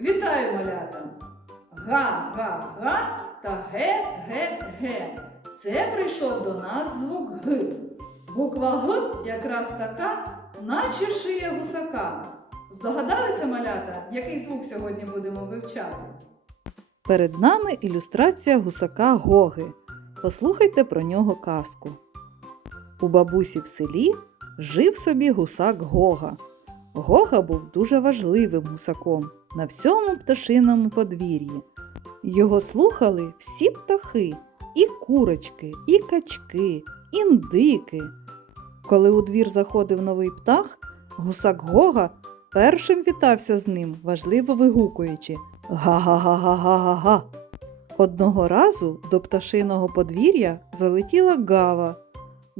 Вітаю малята! Га-га-га та ге-ге-ге. Це прийшов до нас звук Г. Буква Г якраз така, наче шия гусака. Здогадалися малята, який звук сьогодні будемо вивчати? Перед нами ілюстрація гусака Гоги. Послухайте про нього казку. У бабусі в селі жив собі гусак Гога. Гога був дуже важливим гусаком на всьому пташиному подвір'ї. Його слухали всі птахи, і курочки, і качки, індики. Коли у двір заходив новий птах, гусак Гога першим вітався з ним, важливо вигукуючи Га-га-га-га-га-га-га. Одного разу до пташиного подвір'я залетіла гава.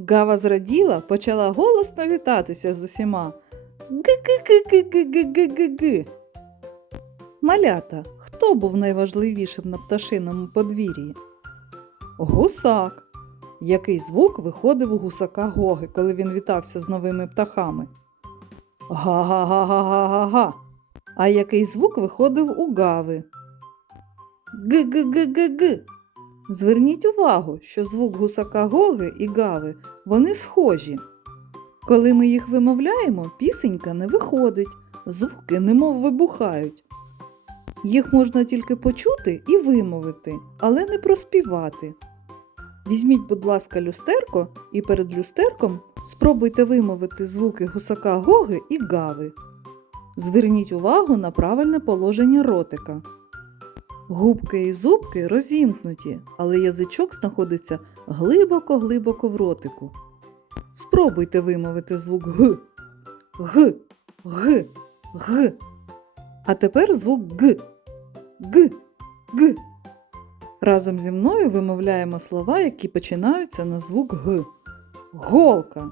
Гава зраділа, почала голосно вітатися з усіма. Ги-ги-ги-ги-ги-ги-ги-ги. Малята, хто був найважливішим на пташиному подвір'ї? Гусак. Який звук виходив у гусака Гоги, коли він вітався з новими птахами? Га-га-га-га-га-га. А який звук виходив у гави? Г-г-г-г-г. Зверніть увагу, що звук гусака Гоги і гави вони схожі. Коли ми їх вимовляємо, пісенька не виходить, звуки немов вибухають. Їх можна тільки почути і вимовити, але не проспівати. Візьміть, будь ласка, люстерко і перед люстерком спробуйте вимовити звуки гусака Гоги і гави. Зверніть увагу на правильне положення ротика. Губки і зубки розімкнуті, але язичок знаходиться глибоко-глибоко в ротику. Спробуйте вимовити звук Г. Г. Г. Г. А тепер звук Г. Г. Г. Разом зі мною вимовляємо слова, які починаються на звук Г. Голка.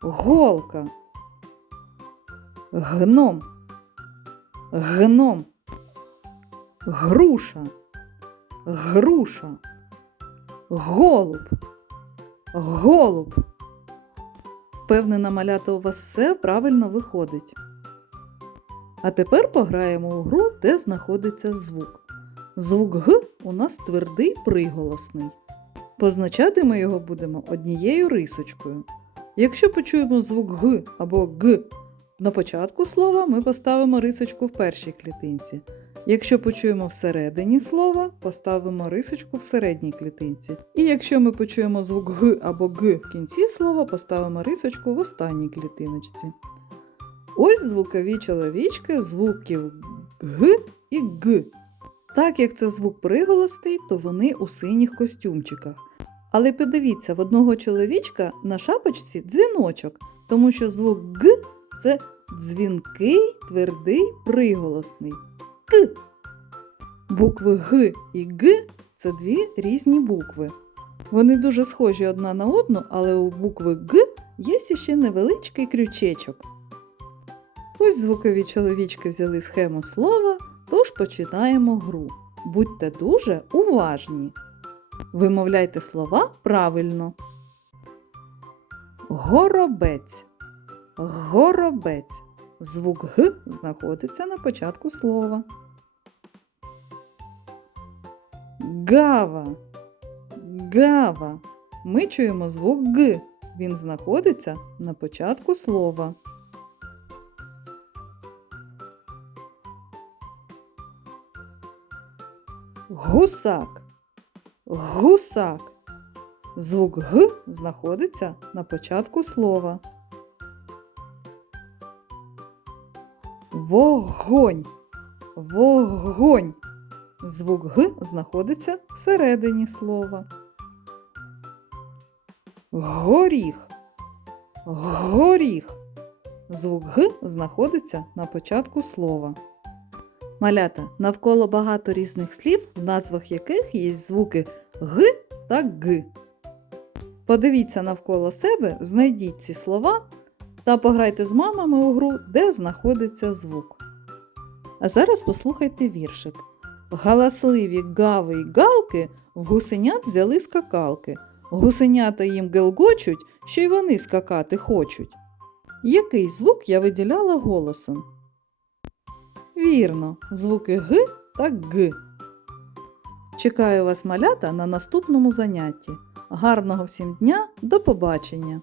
Голка. Гном. Гном. Груша. Груша. Голуб. Голуб. Впевнена, малята, у вас все правильно виходить. А тепер пограємо у гру, де знаходиться звук. Звук Г у нас твердий приголосний. Позначати ми його будемо однією рисочкою. Якщо почуємо звук Г або Г на початку слова, ми поставимо рисочку в першій клітинці. Якщо почуємо всередині слова, поставимо рисочку в середній клітинці. І якщо ми почуємо звук Г або Г в кінці слова, поставимо рисочку в останній клітиночці. Ось звукові чоловічки звуків Г і Г. Так як це звук приголосний, то вони у синіх костюмчиках. Але подивіться, в одного чоловічка на шапочці дзвіночок, тому що звук Г це дзвінкий твердий приголосний. К. Букви Г і Г це дві різні букви. Вони дуже схожі одна на одну, але у букви Г є ще невеличкий крючечок. Ось звукові чоловічки взяли схему слова, тож починаємо гру. Будьте дуже уважні. Вимовляйте слова правильно. Горобець. Горобець. Звук Г знаходиться на початку слова. Гава. Гава. Ми чуємо звук Г. Він знаходиться на початку слова. Гусак. Гусак. Звук Г знаходиться на початку слова. Вогонь. Вогонь. Звук Г знаходиться всередині слова. Горіх. Горіх. Звук Г знаходиться на початку слова. Малята навколо багато різних слів, в назвах яких є звуки Г та Г. Подивіться навколо себе, знайдіть ці слова та пограйте з мамами у гру, де знаходиться звук. А зараз послухайте віршик. Галасливі гави й галки в гусенят взяли скакалки. Гусенята їм гелгочуть, що й вони скакати хочуть. Який звук я виділяла голосом? Вірно, звуки Г та Г. Чекаю вас, малята, на наступному занятті. Гарного всім дня, до побачення!